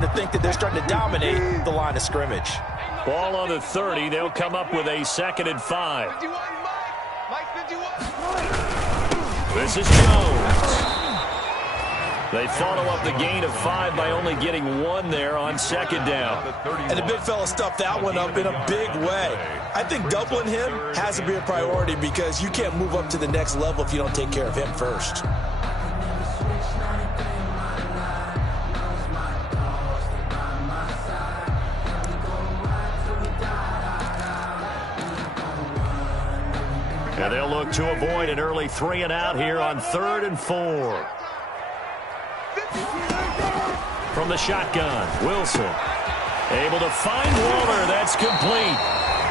to think that they're starting to dominate the line of scrimmage. Ball on the 30. They'll come up with a 2nd and 5. This is Jones. They follow up the gain of 5 by only getting 1 there on 2nd down. And the big fella stuffed that one up in a big way. I think doubling him has to be a priority because you can't move up to the next level if you don't take care of him first. And they'll look to avoid an early 3 and out here on 3rd and 4. From the shotgun, Wilson able to find Waller. That's complete.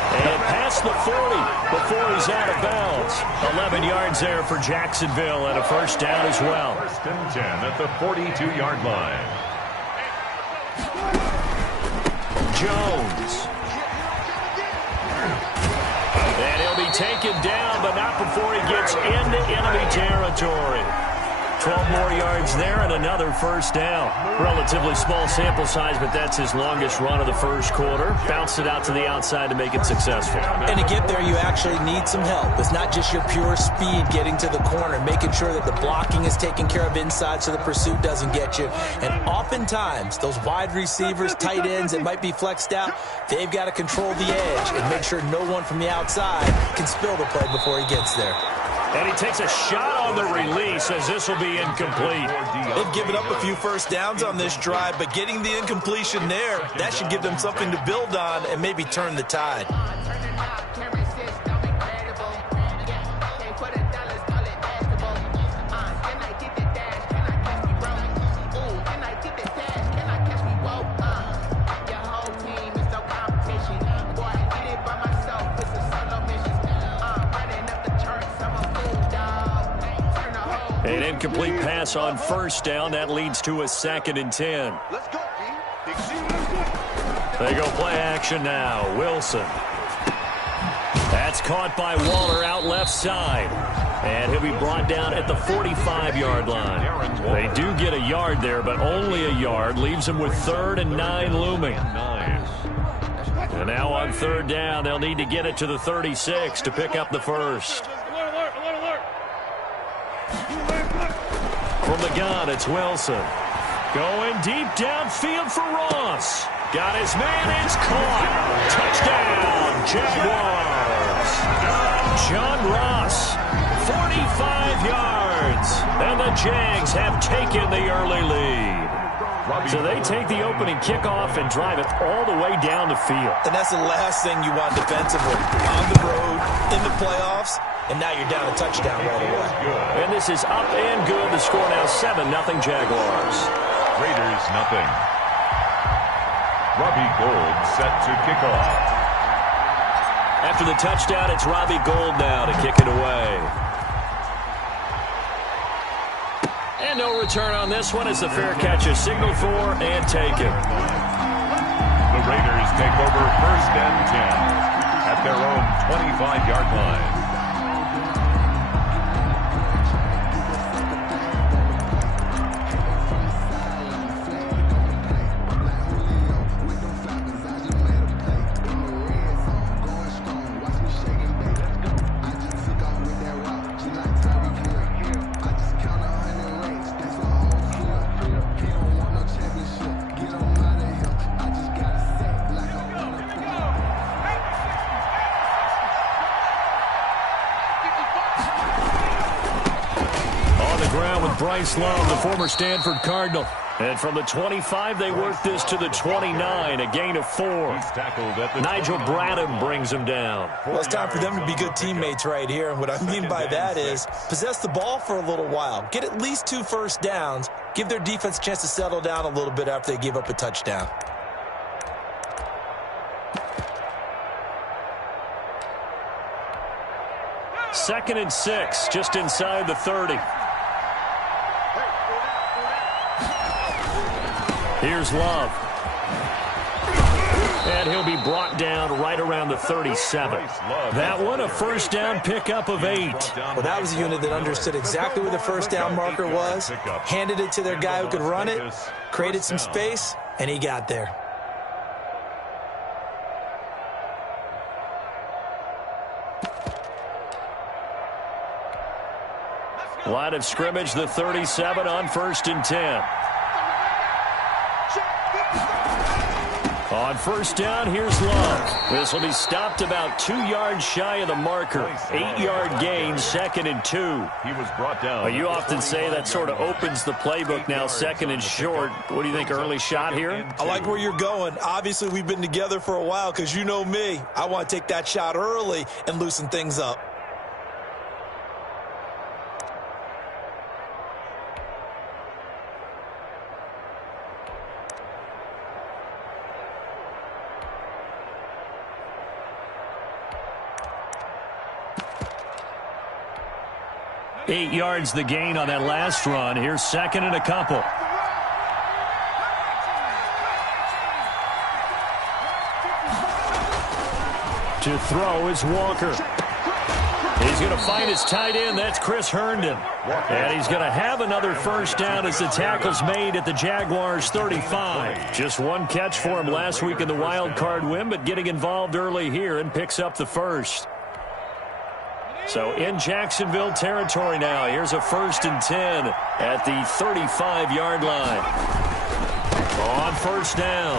And past the 40 before he's out of bounds. 11 yards there for Jacksonville and a 1st down as well. 1st and 10 at the 42-yard line. Jones. And he'll be taken down, but not before he gets into enemy territory. 12 more yards there and another 1st down. Relatively small sample size, but that's his longest run of the 1st quarter. Bounced it out to the outside to make it successful. And to get there, you actually need some help. It's not just your pure speed getting to the corner, making sure that the blocking is taken care of inside so the pursuit doesn't get you. And oftentimes, those wide receivers, tight ends that might be flexed out, they've got to control the edge and make sure no one from the outside can spill the play before he gets there. And he takes a shot on the release as this will be incomplete. They've given up a few 1st downs on this drive, but getting the incompletion there, that should give them something to build on and maybe turn the tide. An incomplete pass on 1st down. That leads to a 2nd and 10. They go play action now. Wilson. That's caught by Waller out left side. And he'll be brought down at the 45-yard line. They do get a yard there, but only a yard. Leaves them with 3rd and 9 looming. And now on 3rd down, they'll need to get it to the 36 to pick up the 1st. From the gun, it's Wilson. Going deep downfield for Ross. Got his man, it's caught. Touchdown, Jaguars. John Ross, 45 yards. And the Jags have taken the early lead. So they take the opening kickoff and drive it all the way down the field. And that's the last thing you want defensively. On the road, in the playoffs, and now you're down a touchdown right away. And this is up and good. The score now 7-0 Jaguars. Raiders, nothing. Robbie Gould set to kick off. After the touchdown, it's Robbie Gould now to kick it away. And no return on this one as the fair catch is signaled for and taken. The Raiders take over 1st and 10 at their own 25-yard line. Bryce Love, the former Stanford Cardinal. And from the 25, they work this to the 29, a gain of 4. Nigel Bradham brings him down. Well, it's time for them to be good teammates right here. And what I mean by that is possess the ball for a little while. Get at least 2 1st downs. Give their defense a chance to settle down a little bit after they give up a touchdown. Second and 6, just inside the 30. Here's Love. And he'll be brought down right around the 37. That one, a 1st down pickup of 8. Well, that was a unit that understood exactly where the 1st down marker was, handed it to their guy who could run it, created some space, and he got there. Line of scrimmage, the 37 on 1st and 10. On 1st down, here's Love. This will be stopped about 2 yards shy of the marker. 8-yard gain, 2nd and 2. He was brought down. Well, you often say that sort of opens the playbook now, 2nd and short. What do you think, early shot here? I like where you're going. Obviously, we've been together for a while because you know me. I want to take that shot early and loosen things up. Eight yards the gain on that last run. Here's 2nd and a couple. To throw is Walker. He's going to find his tight end. That's Chris Herndon. And he's going to have another 1st down as the tackle's made at the Jaguars' 35. Just one catch for him last week in the wild card win, but getting involved early here and picks up the 1st. So in Jacksonville territory now. Here's a 1st and 10 at the 35-yard line. On 1st down,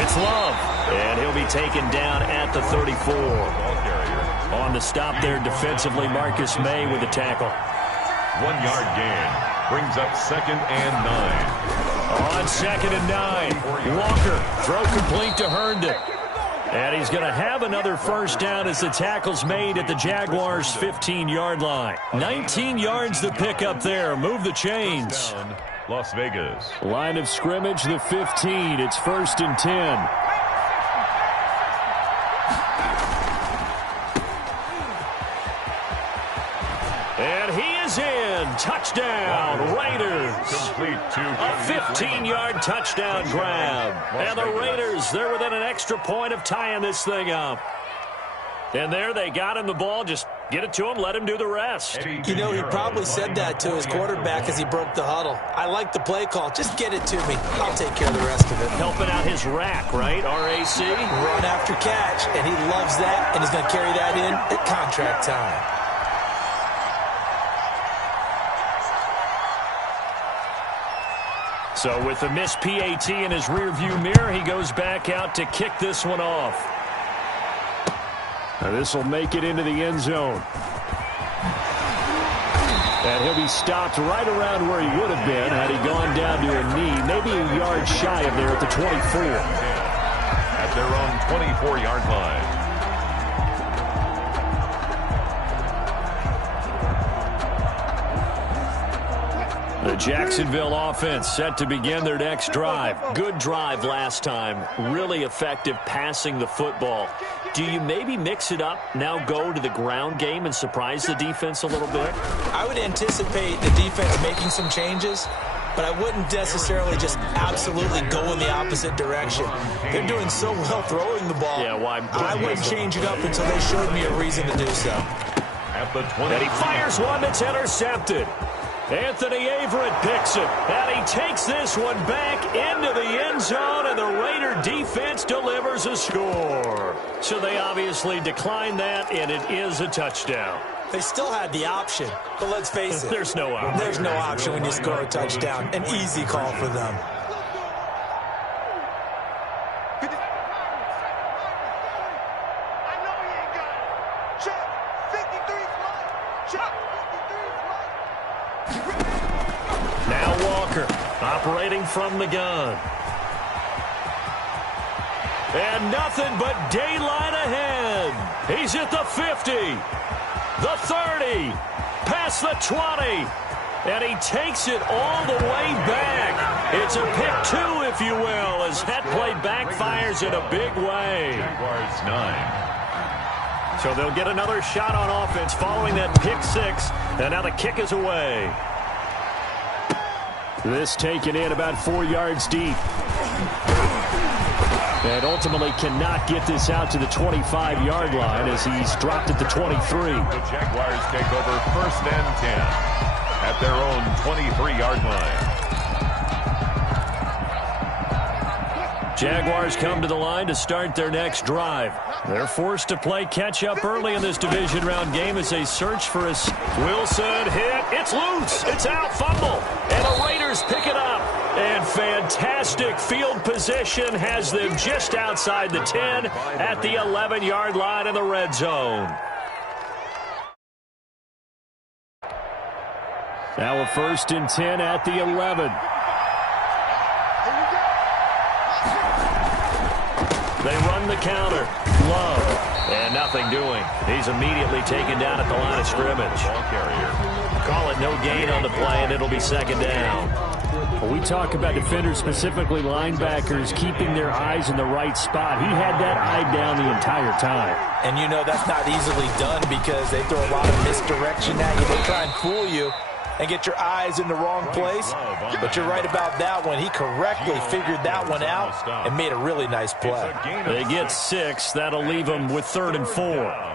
it's Love. And he'll be taken down at the 34. On the stop there defensively, Marcus May with the tackle. 1-yard gain brings up 2nd and 9. On 2nd and 9, Walker, throw complete to Herndon. And he's going to have another 1st down as the tackle's made at the Jaguars' 15-yard line. 19 yards to pick up there. Move the chains. Las Vegas. Line of scrimmage, the 15. It's 1st and 10. And he is in. Touchdown, Raiders. Complete to A 15-yard touchdown grab. And the Raiders, they're within an extra point of tying this thing up. And there they got him the ball. Just get it to him, let him do the rest. You know, he probably said that to his quarterback as he broke the huddle. I like the play call. Just get it to me. I'll take care of the rest of it. Helping out his rack, right? RAC? Run after catch, and he loves that, and he's going to carry that in at contract time. So with the missed PAT in his rearview mirror, he goes back out to kick this one off. Now this will make it into the end zone. And he'll be stopped right around where he would have been had he gone down to a knee, maybe a yard shy of there at the 24. At their own 24-yard line. The Jacksonville offense set to begin their next drive. Good drive last time. Really effective passing the football. Do you maybe mix it up, now go to the ground game and surprise the defense a little bit? I would anticipate the defense making some changes, but I wouldn't necessarily just absolutely go in the opposite direction. They're doing so well throwing the ball. Yeah, why? I wouldn't change it up until they showed me a reason to do so. At the 20. And he fires one that's intercepted. Anthony Averett picks it, and he takes this one back into the end zone, and the Raider defense delivers a score. So they obviously declined that, and it is a touchdown. They still had the option, but let's face it. There's no option. There's no option when you score a touchdown. An easy call for them. Operating from the gun. And nothing but daylight ahead. He's at the 50, the 30, past the 20, and he takes it all the way back. It's a pick two, if you will, as that play backfires in a big way. Jaguars 9. So they'll get another shot on offense following that pick six, and now the kick is away. This taken in about 4 yards deep. And ultimately cannot get this out to the 25-yard line as he's dropped at the 23. The Jaguars take over 1st and 10 at their own 23-yard line. Jaguars come to the line to start their next drive. They're forced to play catch-up early in this division round game as they search for a... Wilson hit. It's loose. It's out. Fumble. And the Raiders pick it up. And fantastic field position has them just outside the 10 at the 11-yard line in the red zone. Now a 1st and 10 at the 11. They run the counter. Love. And nothing doing. He's immediately taken down at the line of scrimmage. Call it no gain on the play, and it'll be 2nd down. Well, we talk about defenders, specifically linebackers, keeping their eyes in the right spot. He had that eye down the entire time. And you know that's not easily done because they throw a lot of misdirection at you. They try and fool you and get your eyes in the wrong place. But you're right about that one. He correctly figured that one out and made a really nice play. They get 6. That'll leave them with 3rd and 4.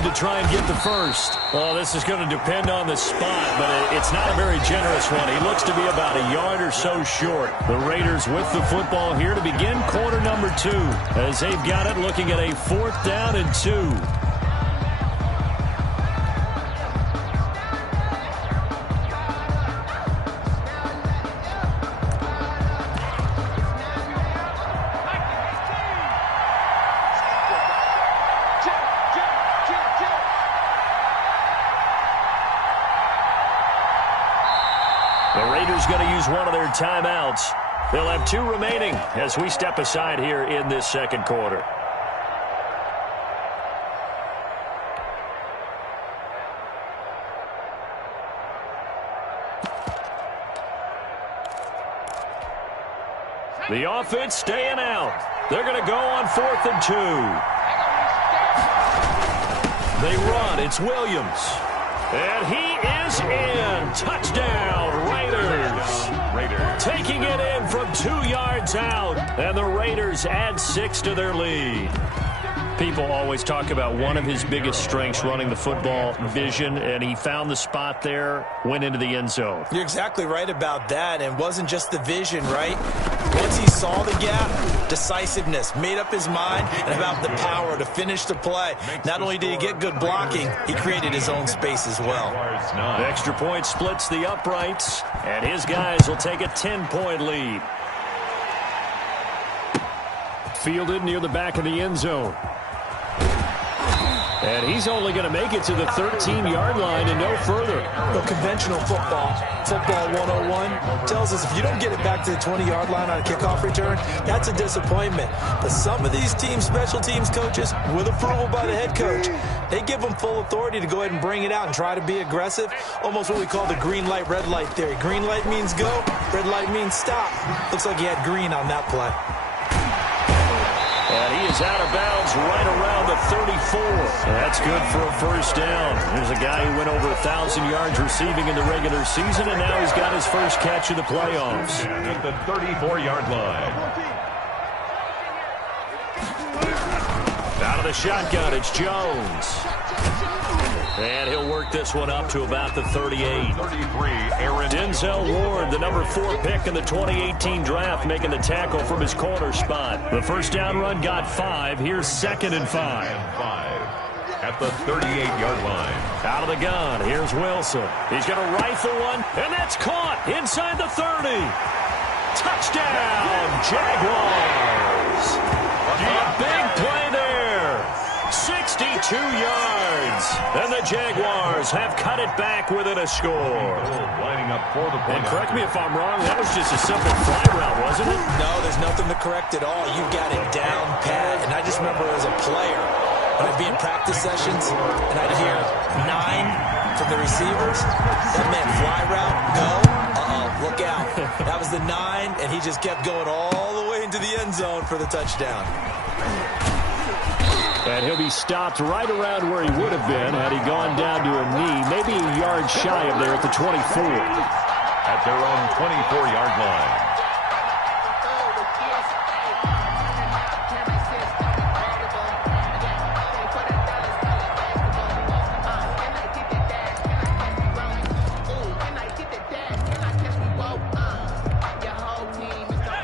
To try and get the first. Well, this is going to depend on the spot, but it's not a very generous one. He looks to be about a yard or so short. The Raiders with the football here to begin quarter number 2 as they've got it looking at a 4th down and 2. Going to use one of their timeouts. They'll have 2 remaining as we step aside here in this 2nd quarter. The offense staying out. They're going to go on 4th and 2. They run. It's Williams. And he is in. Touchdown, Raiders. Taking it in from 2 yards out. And the Raiders add 6 to their lead. People always talk about one of his biggest strengths running the football, vision, and he found the spot there, went into the end zone. You're exactly right about that, and it wasn't just the vision, right? Once he saw the gap, decisiveness, made up his mind, and about the power to finish the play. Not only did he get good blocking, he created his own space as well. The extra point splits the uprights, and his guys will take a 10-point lead. Fielded near the back of the end zone. And he's only going to make it to the 13-yard line and no further. Well, conventional football 101, tells us if you don't get it back to the 20-yard line on a kickoff return, that's a disappointment. But some of these team special teams coaches, with approval by the head coach, they give them full authority to go ahead and bring it out and try to be aggressive. Almost what we call the green light, red light theory. Green light means go, red light means stop. Looks like he had green on that play. And he is out of bounds right around the 34. That's good for a 1st down. There's a guy who went over 1,000 yards receiving in the regular season, and now he's got his first catch in the playoffs. And at the 34-yard line. Out of the shotgun, it's Jones. And he'll work this one up to about the 38. Denzel Ward, the number 4 pick in the 2018 draft, making the tackle from his corner spot. The 1st down run got 5. Here's 2nd and 5. At the 38-yard line. Out of the gun, here's Wilson. He's going to rifle one, and that's caught inside the 30. Touchdown, Jaguars. A big play there. 62 yards. And the Jaguars have cut it back within a score. Lining up for the point. And correct me if I'm wrong, that was just a simple fly route, wasn't it? No, there's nothing to correct at all. You got it down pat. And I just remember as a player, when I'd be in practice sessions and I'd hear 9 from the receivers, that meant fly route, go, look out. That was the 9, and he just kept going all the way into the end zone for the touchdown. And he'll be stopped right around where he would have been had he gone down to a knee, maybe a yard shy of there at the 24. At their own 24-yard line.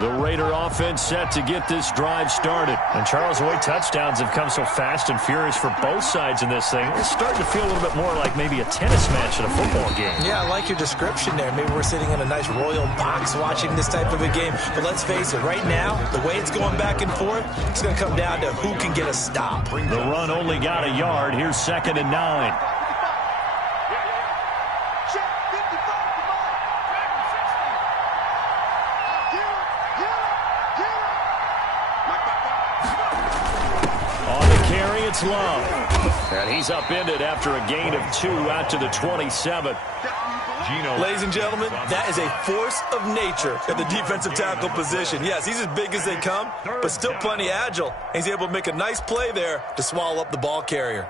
The Raider offense set to get this drive started. And Charles, the way touchdowns have come so fast and furious for both sides in this thing, it's starting to feel a little bit more like maybe a tennis match at a football game. Yeah, I like your description there. Maybe we're sitting in a nice royal box watching this type of a game. But let's face it, right now, the way it's going back and forth, it's going to come down to who can get a stop. The run only got a yard. Here's 2nd and 9. It's Love. And he's upended after a gain of 2 out to the 27. Ladies and gentlemen, that is a force of nature at the defensive tackle position. Yes, he's as big as they come, but still plenty agile. He's able to make a nice play there to swallow up the ball carrier.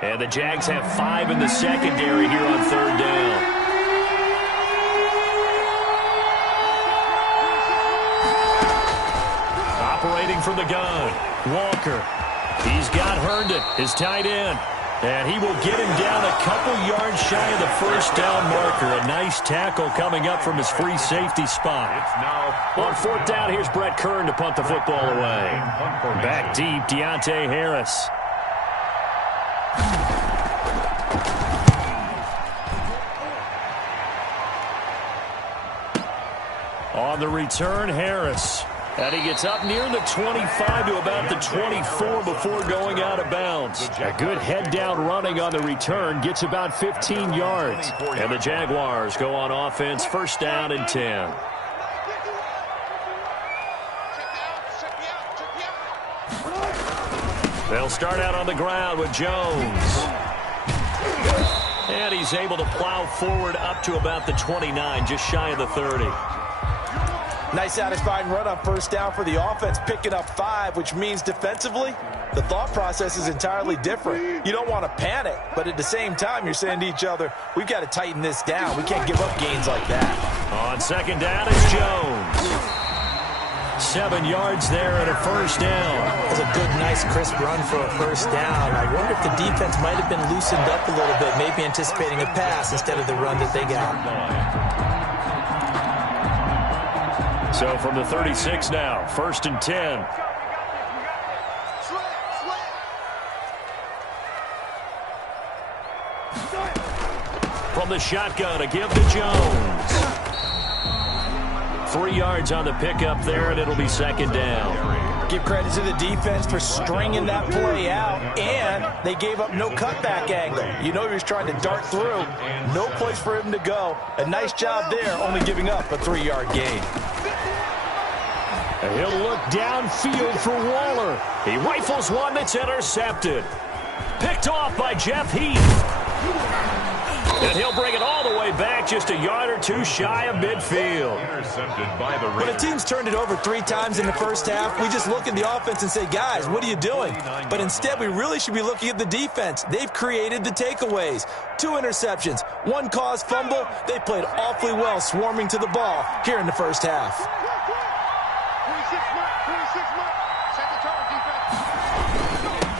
And the Jags have 5 in the secondary here on 3rd down. Operating from the gun, Walker. He's got Herndon, his tight end. And he will get him down a couple yards shy of the first down marker. A nice tackle coming up from his free safety spot. On 4th down, here's Brett Kern to punt the football away. Back deep, Deontay Harris. On the return, Harris. And he gets up near the 25 to about the 24 before going out of bounds. A good head-down running on the return gets about 15 yards. And the Jaguars go on offense, 1st down and 10. They'll start out on the ground with Jones. And he's able to plow forward up to about the 29, just shy of the 30. Nice satisfying run on 1st down for the offense, picking up 5, which means defensively, the thought process is entirely different. You don't want to panic, but at the same time, you're saying to each other, we've got to tighten this down. We can't give up gains like that. On 2nd down, it's Jones. 7 yards there and a 1st down. That's a good, nice, crisp run for a 1st down. I wonder if the defense might have been loosened up a little bit, maybe anticipating a pass instead of the run that they got. So from the 36 now, 1st and 10. From the shotgun, a give to Jones. 3 yards on the pickup there, and it'll be 2nd down. Give credit to the defense for stringing that play out, and they gave up no cutback angle. You know he was trying to dart through. No place for him to go. A nice job there, only giving up a 3-yard gain. And he'll look downfield for Waller. He rifles one that's intercepted. Picked off by Jeff Heath. And he'll bring it all the way back just a yard or 2 shy of midfield. Intercepted by the When a team's turned it over 3 times in the 1st half, we just look at the offense and say, guys, what are you doing? But instead, we really should be looking at the defense. They've created the takeaways. 2 interceptions, 1 caused fumble. They played awfully well swarming to the ball here in the 1st half.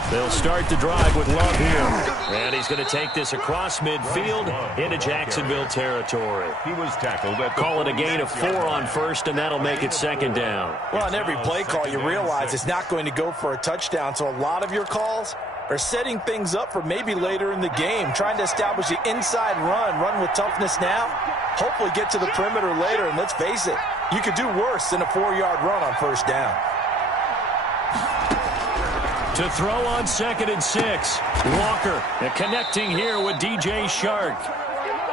They'll start the drive with Love here. And he's going to take this across midfield into Jacksonville territory. He was tackled at the Call it a gain of 4 on 1st, and that'll make it 2nd down. Well, on every play call, you realize it's not going to go for a touchdown, so a lot of your calls are setting things up for maybe later in the game, trying to establish the inside run with toughness now, hopefully get to the perimeter later, and let's face it, you could do worse than a 4-yard run on 1st down. To throw on 2nd and 6. Walker connecting here with DJ Shark.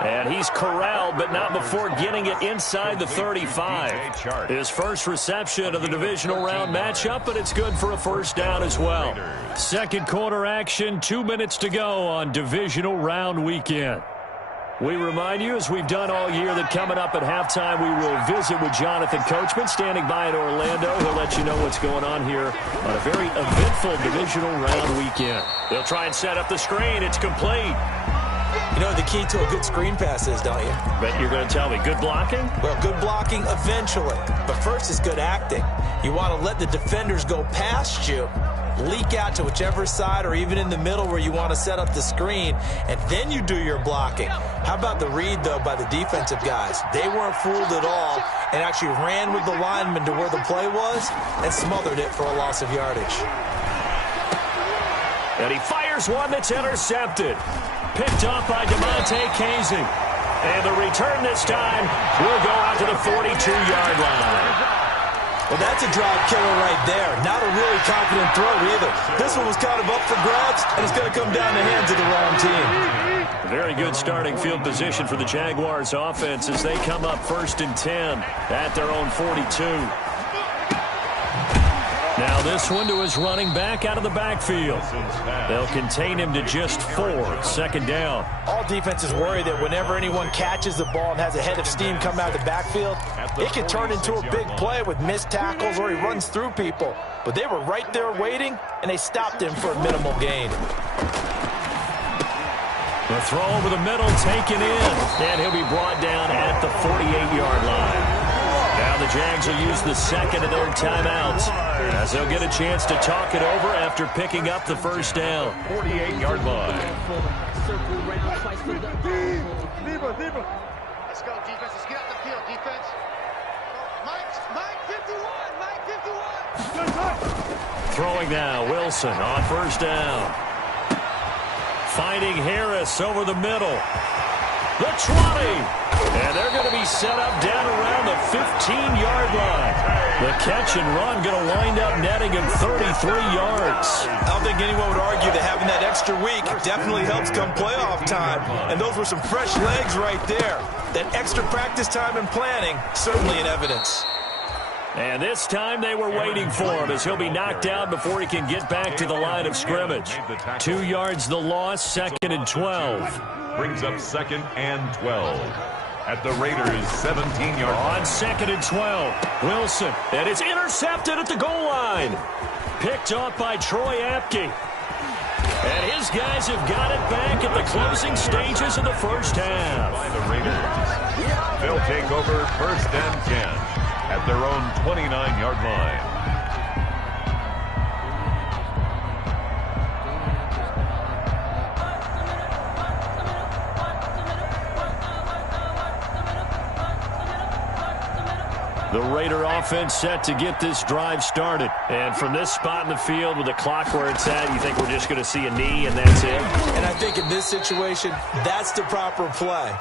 And he's corralled, but not before getting it inside the 35. His first reception of the divisional round matchup, but it's good for a 1st down as well. 2nd quarter action, 2 minutes to go on divisional round weekend. We remind you, as we've done all year, that coming up at halftime, we will visit with Jonathan Coachman, standing by in Orlando. He'll let you know what's going on here on a very eventful divisional round weekend. They'll try and set up the screen. It's complete. You know what the key to a good screen pass is, don't you? Bet you're going to tell me. Good blocking? Well, good blocking eventually. But first is good acting. You want to let the defenders go past you, leak out to whichever side or even in the middle where you want to set up the screen, and then you do your blocking. How about the read, though, by the defensive guys? They weren't fooled at all and actually ran with the lineman to where the play was and smothered it for a loss of yardage. And he fires one that's intercepted. Picked off by DeMonte Casey. And the return this time will go out to the 42-yard line. Well, that's a drive killer right there. Not a really confident throw either. This one was kind of up for grabs, and it's going to come down the hands of the wrong team. Very good starting field position for the Jaguars offense as they come up 1st and 10 at their own 42. Now this one to his running back out of the backfield. They'll contain him to just 4. 2nd down. All defenses worry that whenever anyone catches the ball and has a head of steam come out of the backfield, it can turn into a big play with missed tackles or he runs through people. But they were right there waiting, and they stopped him for a minimal gain. The throw over the middle taken in, and he'll be brought down at the 48-yard line. Now the Jags will use the second of their timeouts as they'll get a chance to talk it over after picking up the 1st down. 48-yard line. Let's go, defense. Let's get out the field, defense. Mike 51. Mike 51. Throwing now, Wilson on 1st down. Finding Harris over the middle. The 20. And they're going to be set up down around the 15-yard line. The catch and run going to wind up netting him 33 yards. I don't think anyone would argue that having that extra week definitely helps come playoff time. And those were some fresh legs right there. That extra practice time and planning, certainly in evidence. And this time they were waiting for him as he'll be knocked down before he can get back to the line of scrimmage. 2 yards the loss, 2nd and 12. Brings up 2nd and 12 at the Raiders' 17-yard line. On 2nd and 12, Wilson, and it's intercepted at the goal line. Picked off by Troy Apke. And his guys have got it back at the closing stages of the 1st half. By the Raiders. They'll take over 1st and 10 at their own 29-yard line. The Raider offense set to get this drive started. And from this spot in the field with the clock where it's at, you think we're just going to see a knee and that's it? And I think in this situation, that's the proper play.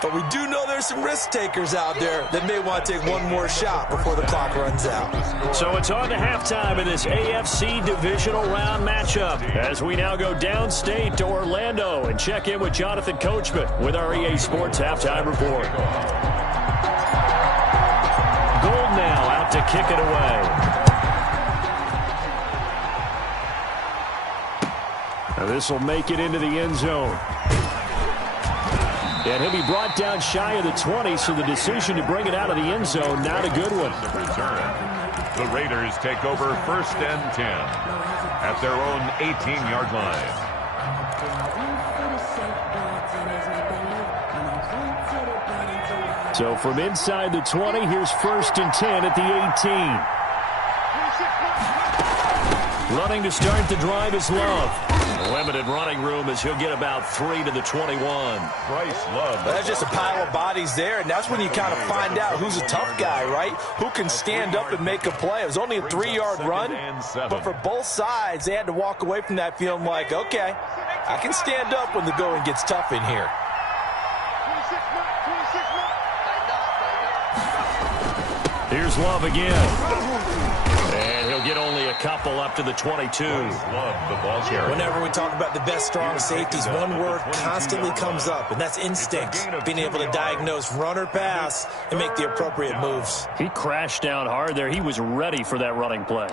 But we do know there's some risk takers out there that may want to take one more shot before the clock runs out. So it's on to halftime in this AFC divisional round matchup as we now go downstate to Orlando and check in with Jonathan Coachman with our EA Sports Halftime Report. Gold now out to kick it away. Now this will make it into the end zone. And he'll be brought down shy of the 20, so the decision to bring it out of the end zone, not a good one. Return. The Raiders take over 1st and 10 at their own 18-yard line. So from inside the 20, here's 1st and 10 at the 18. Running to start the drive is Love. Limited running room as he'll get about 3 to the 21. Bryce Love. That's just a pile of bodies there, and that's when you kind of find out who's a tough guy, right? Who can stand up and make a play. It was only a 3-yard run, but for both sides, they had to walk away from that feeling like, okay, I can stand up when the going gets tough in here. Here's Love again. And he'll get only a couple up to the 22. Whenever we talk about the best strong safeties, one word constantly comes up, and that's instinct. Being able to diagnose run or pass and make the appropriate moves. He crashed down hard there. He was ready for that running play.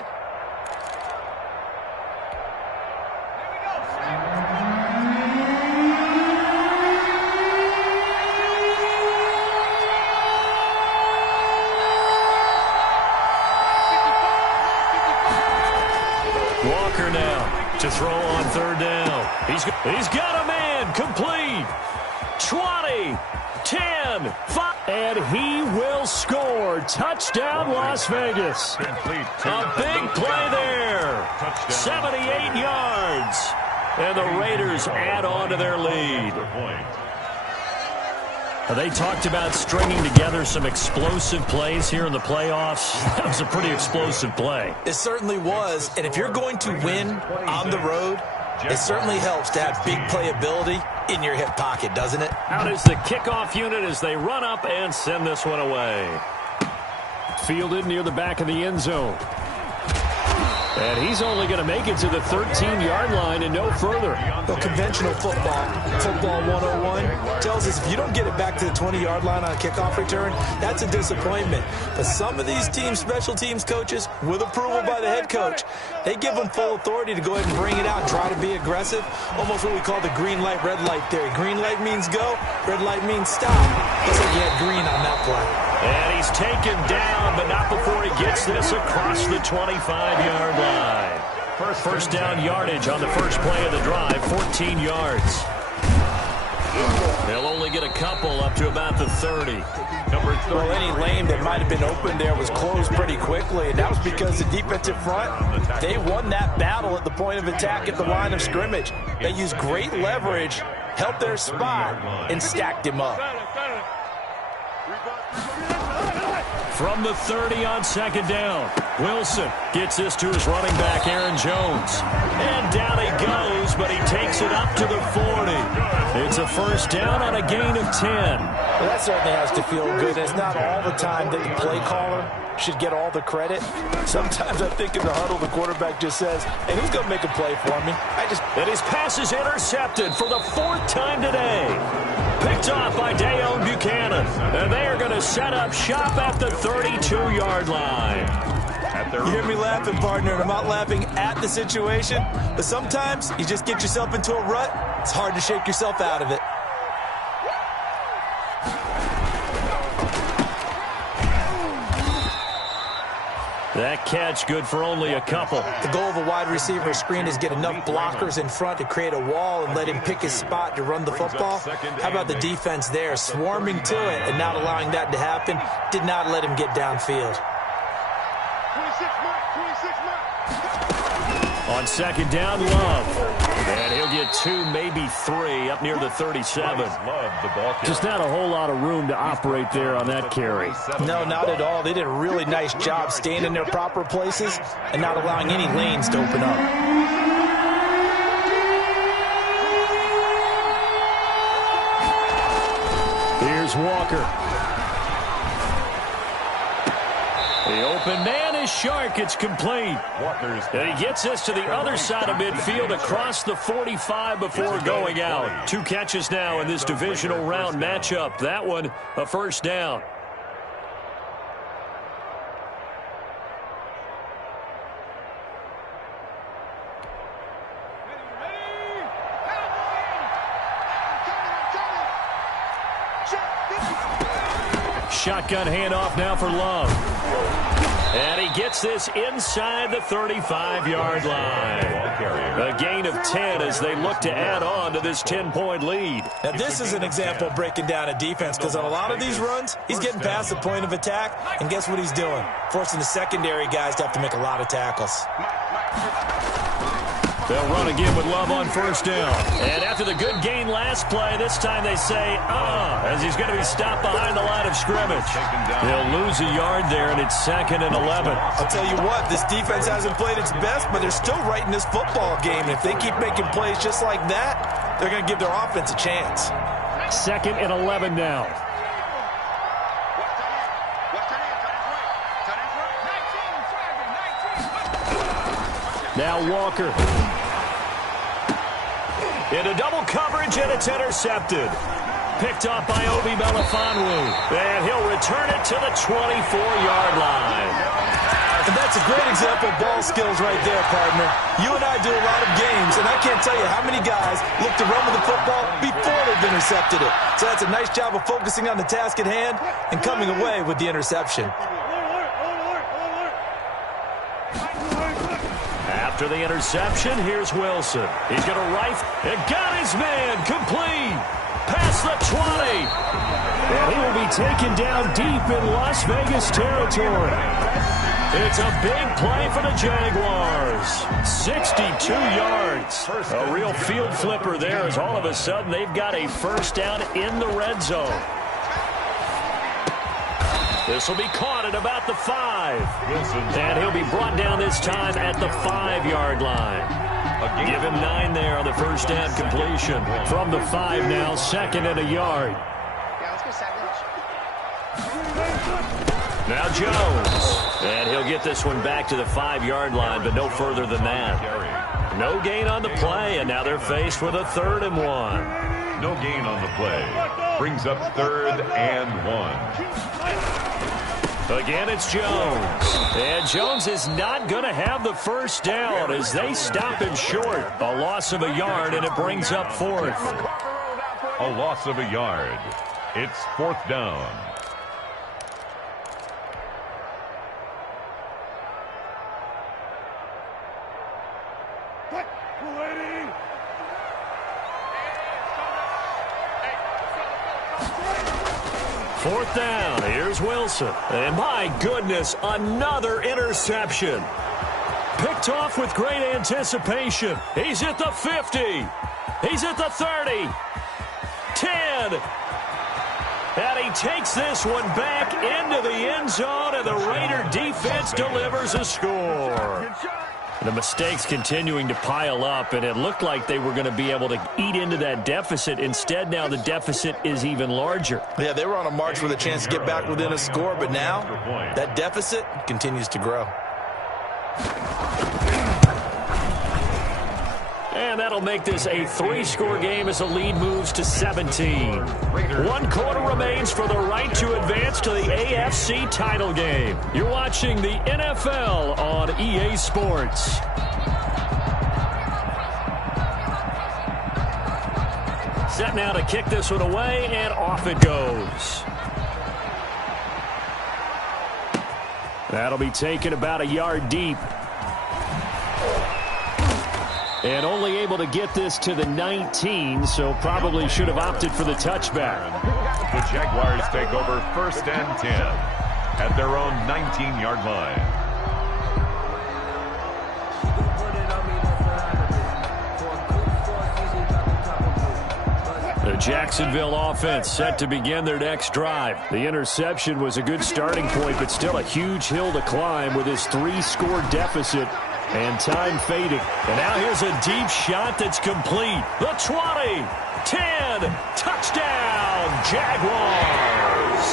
Walker now to throw on third down. He's got a man. Complete. 20, 10, 5. And he will score. Touchdown, Las Vegas. A big play there. 78 yards. And the Raiders add on to their lead. They talked about stringing together some explosive plays here in the playoffs. That was a pretty explosive play. It certainly was. And if you're going to win on the road, it certainly helps to have big playability in your hip pocket, doesn't it? Out is the kickoff unit as they run up and send this one away. Fielded near the back of the end zone. And he's only going to make it to the 13-yard line and no further. Well, conventional football 101, tells us if you don't get it back to the 20-yard line on a kickoff return, that's a disappointment. But some of these teams, special teams coaches, with approval by the head coach, they give them full authority to go ahead and bring it out, try to be aggressive, almost what we call the green light, red light theory. Green light means go, red light means stop. Looks like you had green on that play. And he's taken down, but not before he gets this across the 25-yard line. First down yardage on the first play of the drive, 14 yards. They'll only get a couple up to about the 30. Well, any lane that might have been open there was closed pretty quickly, and that was because the defensive front, they won that battle at the point of attack at the line of scrimmage. They used great leverage, helped their spot, and stacked him up. From the 30 on second down, Wilson gets this to his running back, Aaron Jones. And down he goes, but he takes it up to the 40. It's a first down on a gain of 10. Well, that certainly has to feel good. It's not all the time that the play caller should get all the credit. Sometimes I think in the huddle, the quarterback just says, hey, who's going to make a play for me? And his pass is intercepted for the fourth time today. Picked off by Dayon Buchanan. And they are going to set up shop at the 32-yard line. You hear me laughing, partner, and I'm not laughing at the situation. But sometimes you just get yourself into a rut. It's hard to shake yourself out of it. That catch good for only a couple. The goal of a wide receiver screen is get enough blockers in front to create a wall and let him pick his spot to run the football. How about the defense there, swarming to it and not allowing that to happen? Did not let him get downfield. On second down, Love. And he'll get 2, maybe 3 up near the 37. Just not a whole lot of room to operate there on that carry. No, not at all. They did a really nice job staying in their proper places and not allowing any lanes to open up. Here's Walker. The open man is Shark. It's complete. And he gets this to the other side of midfield across the 45 before going out. 2 catches now in this divisional round matchup. That one, a first down. Shotgun handoff now for Love. And he gets this inside the 35-yard line. A gain of 10 as they look to add on to this 10-point lead. Now, this is an example of breaking down a defense because on a lot of these runs, he's getting past the point of attack, and guess what he's doing? Forcing the secondary guys to have to make a lot of tackles. They'll run again with Love on first down. And after the good gain last play, this time they say, as he's going to be stopped behind the line of scrimmage. They'll lose a yard there, and it's 2nd and 11. I'll tell you what, this defense hasn't played its best, but they're still right in this football game. And if they keep making plays just like that, they're going to give their offense a chance. 2nd and 11 now. Now Walker. Into double coverage, and it's intercepted. Picked off by Obi Melifonwu. And he'll return it to the 24-yard line. And that's a great example of ball skills right there, partner. You and I do a lot of games, and I can't tell you how many guys look to run with the football before they've intercepted it. So that's a nice job of focusing on the task at hand and coming away with the interception. After the interception, here's Wilson. He's going to rifle and got his man complete. Past the 20. And he will be taken down deep in Las Vegas territory. It's a big play for the Jaguars. 62 yards. A real field flipper there as all of a sudden they've got a first down in the red zone. This will be caught at about the 5. And he'll be brought down this time at the 5-yard line. Give him 9 there on the first down completion. From the 5 now, 2nd and a yard. Now Jones. And he'll get this one back to the 5-yard line, but no further than that. No gain on the play, and now they're faced with a 3rd and 1. No gain on the play. Brings up 3rd and 1. Again, it's Jones. And Jones is not going to have the first down as they stop him short. A loss of a yard, and it brings up 4th. A loss of a yard. It's 4th down. Fourth down. Here's Wilson. And my goodness, another interception. Picked off with great anticipation. He's at the 50. He's at the 30. 10. And he takes this one back into the end zone, and the Raider defense delivers a score. The mistakes continuing to pile up, and it looked like they were going to be able to eat into that deficit. Instead, now the deficit is even larger. Yeah, they were on a march with a chance to get back within a score, but now that deficit continues to grow. And that'll make this a 3-score game as the lead moves to 17. 1 quarter remains for the right to advance to the AFC title game. You're watching the NFL on EA Sports. Set now to kick this one away, and off it goes. That'll be taken about a yard deep. And only able to get this to the 19, so probably should have opted for the touchback. The Jaguars take over 1st and 10 at their own 19-yard line. The Jacksonville offense set to begin their next drive. The interception was a good starting point, but still a huge hill to climb with his 3-score deficit. And time fading. And now here's a deep shot that's complete. The 20, 10, touchdown, Jaguars.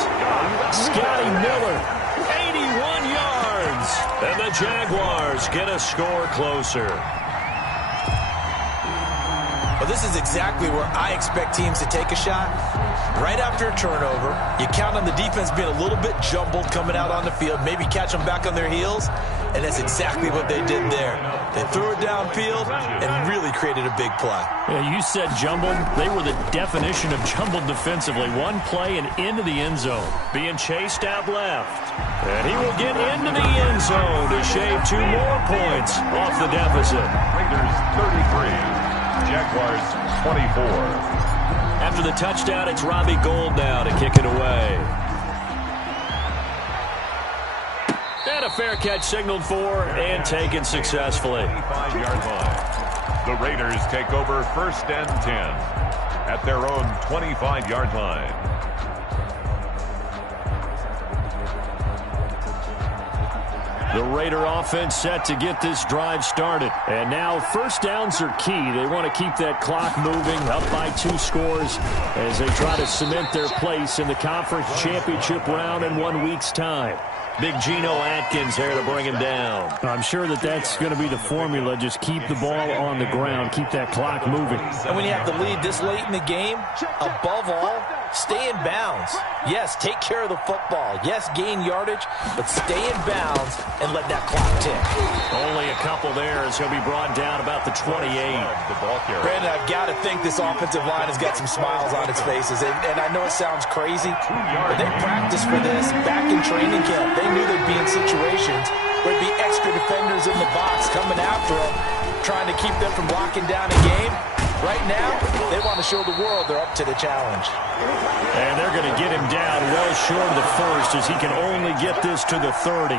Scotty Miller, 81 yards. And the Jaguars get a score closer. Well, this is exactly where I expect teams to take a shot. Right after a turnover, you count on the defense being a little bit jumbled coming out on the field, maybe catch them back on their heels, and that's exactly what they did there. They threw it downfield and really created a big play. Yeah, you said jumbled. They were the definition of jumbled defensively. One play and into the end zone. Being chased out left. And he will get into the end zone to shave 2 more points off the deficit. Raiders 33. Jaguars 24. After the touchdown, it's Robbie Gould now to kick it away. And a fair catch signaled for and taken successfully. 25-yard line. The Raiders take over 1st and 10 at their own 25-yard line. The Raider offense set to get this drive started. And now first downs are key. They want to keep that clock moving, up by 2 scores as they try to cement their place in the conference championship round in 1 week's time. Big Geno Atkins here to bring him down. I'm sure that that's going to be the formula. Just keep the ball on the ground. Keep that clock moving. And when you have to lead this late in the game, above all, stay in bounds. Yes, take care of the football. Yes, gain yardage, but stay in bounds and let that clock tick. Only a couple there as he'll be brought down about the 28. Brandon, I've got to think this offensive line has got some smiles on its faces. And I know it sounds crazy, but they practiced for this back in training camp. They knew they'd be in situations There'd be extra defenders in the box coming after him, trying to keep them from locking down a game. Right now, they want to show the world they're up to the challenge. And they're going to get him down well short of the first, as he can only get this to the 30.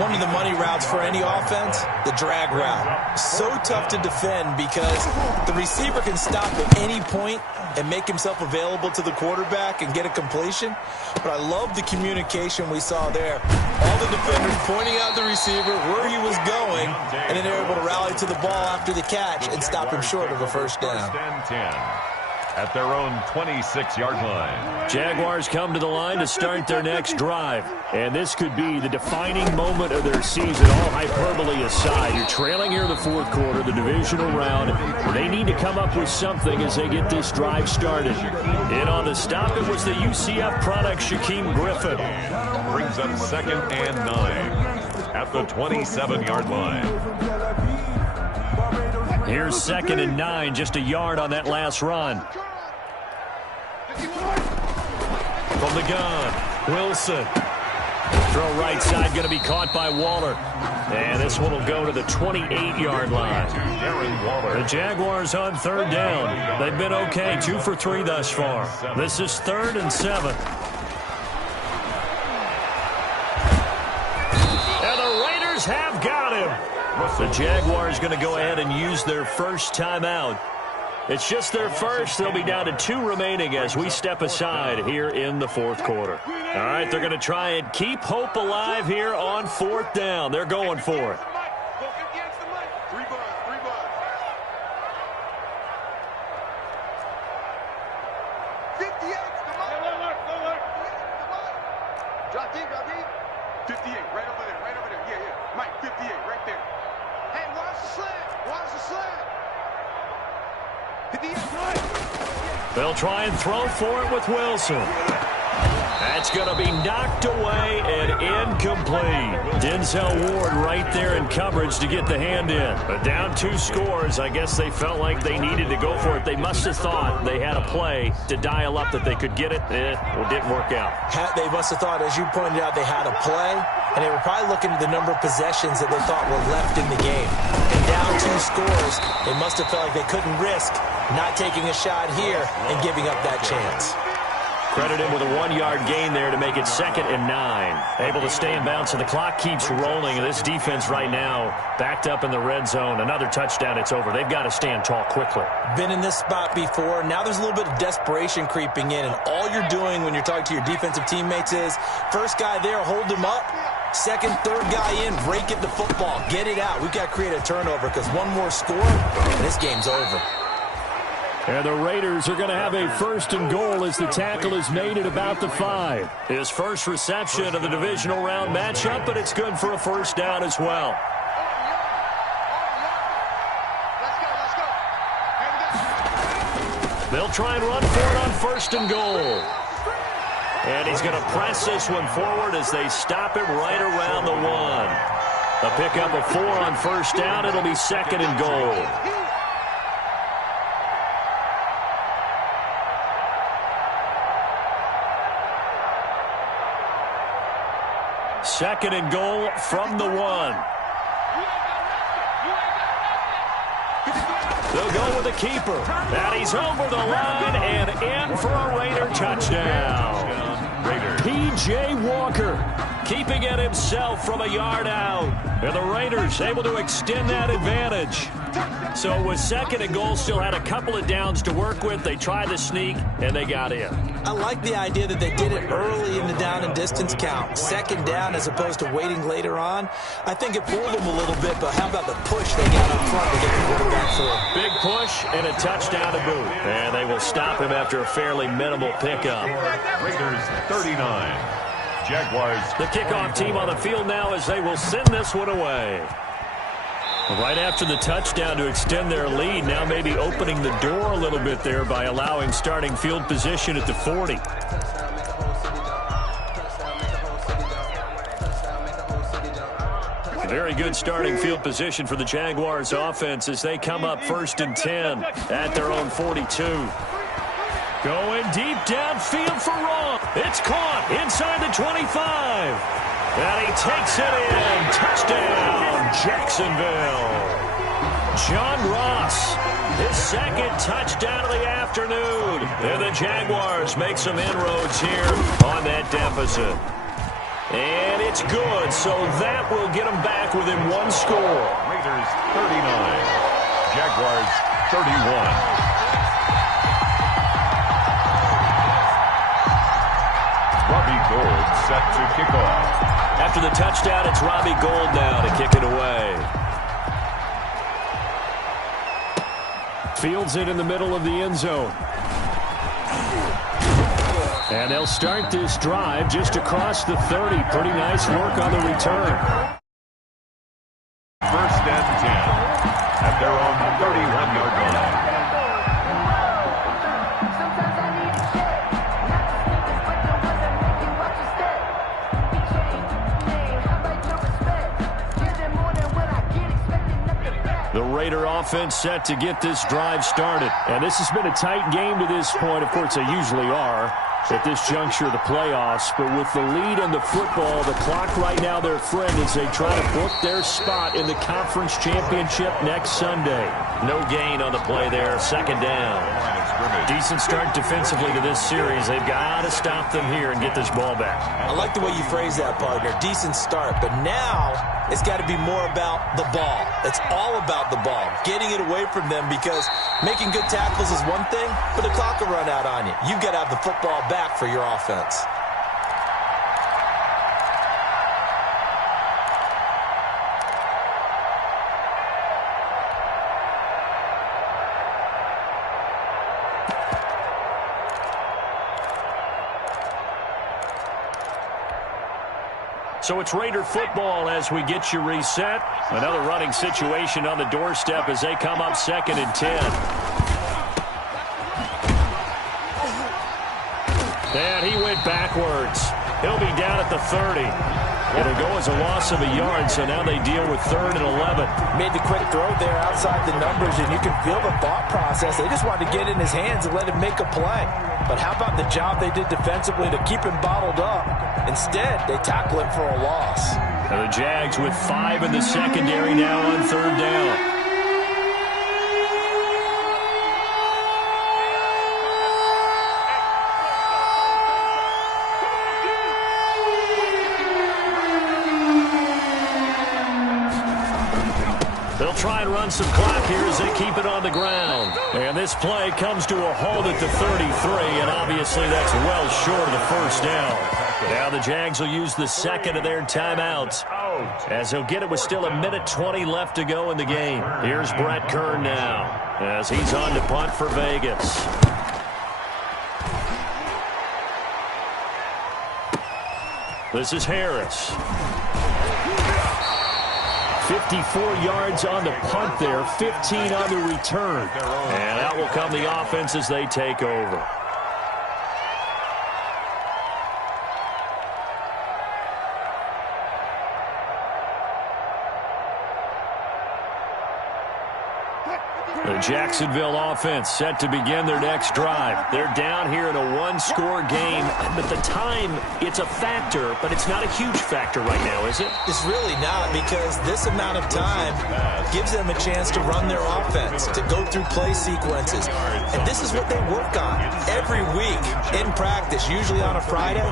One of the money routes for any offense, the drag route. So tough to defend because the receiver can stop at any point and make himself available to the quarterback and get a completion. But I love the communication we saw there. All the defenders pointing out the receiver where he was going, and then they're able to rally to the ball after the catch and stop him short of a first down. First and 10 at their own 26-yard line. Jaguars come to the line to start their next drive. And this could be the defining moment of their season, all hyperbole aside. You're trailing here in the fourth quarter, the divisional round. They need to come up with something as they get this drive started. In on the stop, it was the UCF product, Shaquem Griffin. Brings up 2nd and 9 at the 27-yard line. Here's 2nd and 9, just a yard on that last run. From the gun, Wilson. Throw right side, going to be caught by Waller. And this one will go to the 28-yard line. The Jaguars on 3rd down. They've been okay, 2 for 3 thus far. This is 3rd and 7. And the Raiders have got him. The Jaguars going to go ahead and use their first timeout. It's just their first. They'll be down to 2 remaining as we step aside here in the fourth quarter. All right, they're going to try and keep hope alive here on 4th down. They're going for it. Drop deep, 58, right over there, yeah. Mike, 58, right there. Hey, watch the slant, They'll try and throw for it with Wilson. That's going to be knocked away and incomplete. Denzel Ward right there in coverage to get the hand in. But down 2 scores, I guess they felt like they needed to go for it. They must have thought they had a play to dial up that they could get it. It didn't work out. They must have thought, as you pointed out, they had a play, and they were probably looking at the number of possessions that they thought were left in the game. And down 2 scores, they must have felt like they couldn't risk not taking a shot here and giving up that chance. Credit him with a 1-yard gain there to make it 2nd and 9. Able to stay in bounds, so the clock keeps rolling. And this defense right now backed up in the red zone. Another touchdown, it's over. They've got to stand tall quickly. Been in this spot before. Now there's a little bit of desperation creeping in. And all you're doing when you're talking to your defensive teammates is, first guy there, hold him up. Second, third guy in, break it to football. Get it out. We've got to create a turnover because one more score, and this game's over. And the Raiders are going to have a 1st and goal as the tackle is made at about the 5. His first reception of the divisional round matchup, but it's good for a first down as well. They'll try and run for it on 1st and goal. And he's going to press this one forward as they stop him right around the 1. A pickup of 4 on 1st down. It'll be 2nd and goal. 2nd and goal from the 1. They'll go with the keeper. And he's over the line and in for a Raider touchdown. P.J. Walker keeping it himself from a yard out. And the Raiders able to extend that advantage. So with 2nd and goal, still had a couple of downs to work with. They tried the sneak, and they got in. I like the idea that they did it early in the down and distance count. 2nd down as opposed to waiting later on. I think it fooled them a little bit, but how about the push they got up front to get the quarterback for? Big push and a touchdown to boot. And they will stop him after a fairly minimal pickup. Raiders 39. Jaguars. The kickoff team on the field now as they will send this one away. Right after the touchdown to extend their lead, now maybe opening the door a little bit there by allowing starting field position at the 40. Very good starting field position for the Jaguars offense as they come up 1st and 10 at their own 42. Going deep downfield for Ross. It's caught inside the 25. And he takes it in. Touchdown, Jacksonville. John Ross, his second touchdown of the afternoon. And the Jaguars make some inroads here on that deficit. And it's good, so that will get them back within one score. Raiders 39, Jaguars 31. Robbie Gould set to kick off. After the touchdown, it's Robbie Gould now to kick it away. Fields it in the middle of the end zone. And they'll start this drive just across the 30. Pretty nice work on the return. First and 10 at their own 31-yard line. The Raider offense set to get this drive started. And this has been a tight game to this point. Of course, they usually are at this juncture of the playoffs. But with the lead in the football, the clock right now their friend as they try to book their spot in the conference championship next Sunday. No gain on the play there. Second down. Decent start defensively to this series. They've got to stop them here and get this ball back. I like the way you phrase that, partner. Decent start. But now it's got to be more about the ball. It's all about the ball. Getting it away from them, because making good tackles is one thing, but the clock will run out on you. You've got to have the football back for your offense. So it's Raider football as we get you reset. Another running situation on the doorstep as they come up 2nd and 10. And he went backwards. He'll be down at the 30. It'll go as a loss of a yard, so now they deal with 3rd and 11. Made the quick throw there outside the numbers, and you can feel the thought process. They just wanted to get in his hands and let him make a play. But how about the job they did defensively to keep him bottled up? Instead, they tackle him for a loss. And the Jags with 5 in the secondary now on 3rd down. They'll try and run some clock here as they keep it on the ground. And this play comes to a halt at the 33, and obviously that's well short of the first down. Now the Jags will use the second of their timeouts, as he'll get it with still 1:20 left to go in the game. Here's Brett Kern now, as he's on to punt for Vegas. This is Harris. 54 yards on the punt there, 15 on the return. And out will come the offense as they take over. The Jacksonville offense set to begin their next drive. They're down here in a one-score game, but the time, it's a factor, but it's not a huge factor right now, is it? It's really not, because this amount of time gives them a chance to run their offense, to go through play sequences. And this is what they work on every week in practice, usually on a Friday.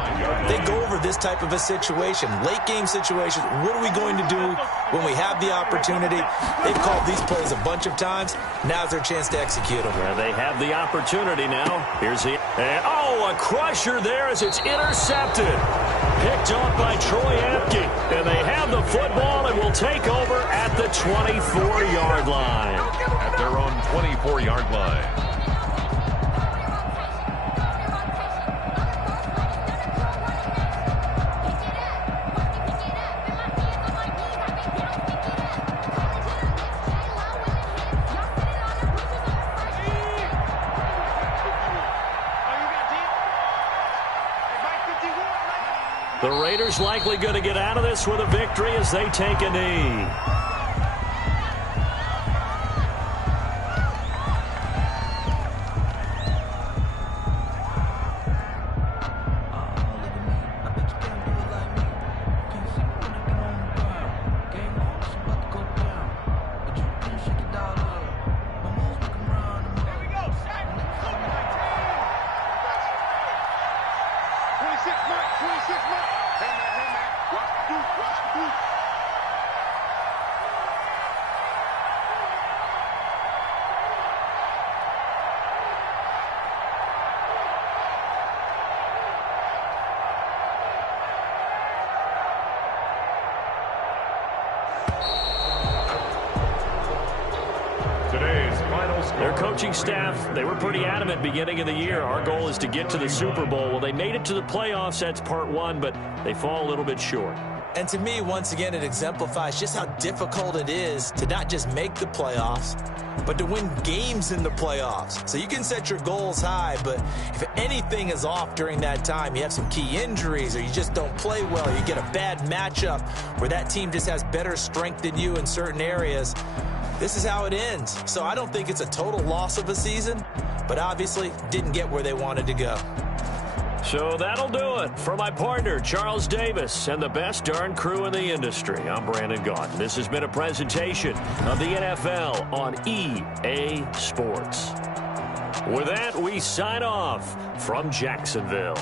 They go over this type of a situation, late game situation. What are we going to do when we have the opportunity? They've called these plays a bunch of times. Now's their chance to execute them. Well, they have the opportunity now. Here's the... And, a crusher there as it's intercepted. Picked off by Troy Apke. And they have the football and will take over at the 24-yard line. At their own 24-yard line. The Raiders likely going to get out of this with a victory as they take a knee. Their coaching staff, they were pretty adamant beginning of the year. Our goal is to get to the Super Bowl. Well, they made it to the playoffs. That's part one, but they fall a little bit short. And to me, once again, it exemplifies just how difficult it is to not just make the playoffs, but to win games in the playoffs. So you can set your goals high, but if anything is off during that time, you have some key injuries or you just don't play well, you get a bad matchup where that team just has better strength than you in certain areas, this is how it ends. So I don't think it's a total loss of a season, but obviously didn't get where they wanted to go. So that'll do it for my partner, Charles Davis, and the best darn crew in the industry. I'm Brandon Gaudin. This has been a presentation of the NFL on EA Sports. With that, we sign off from Jacksonville.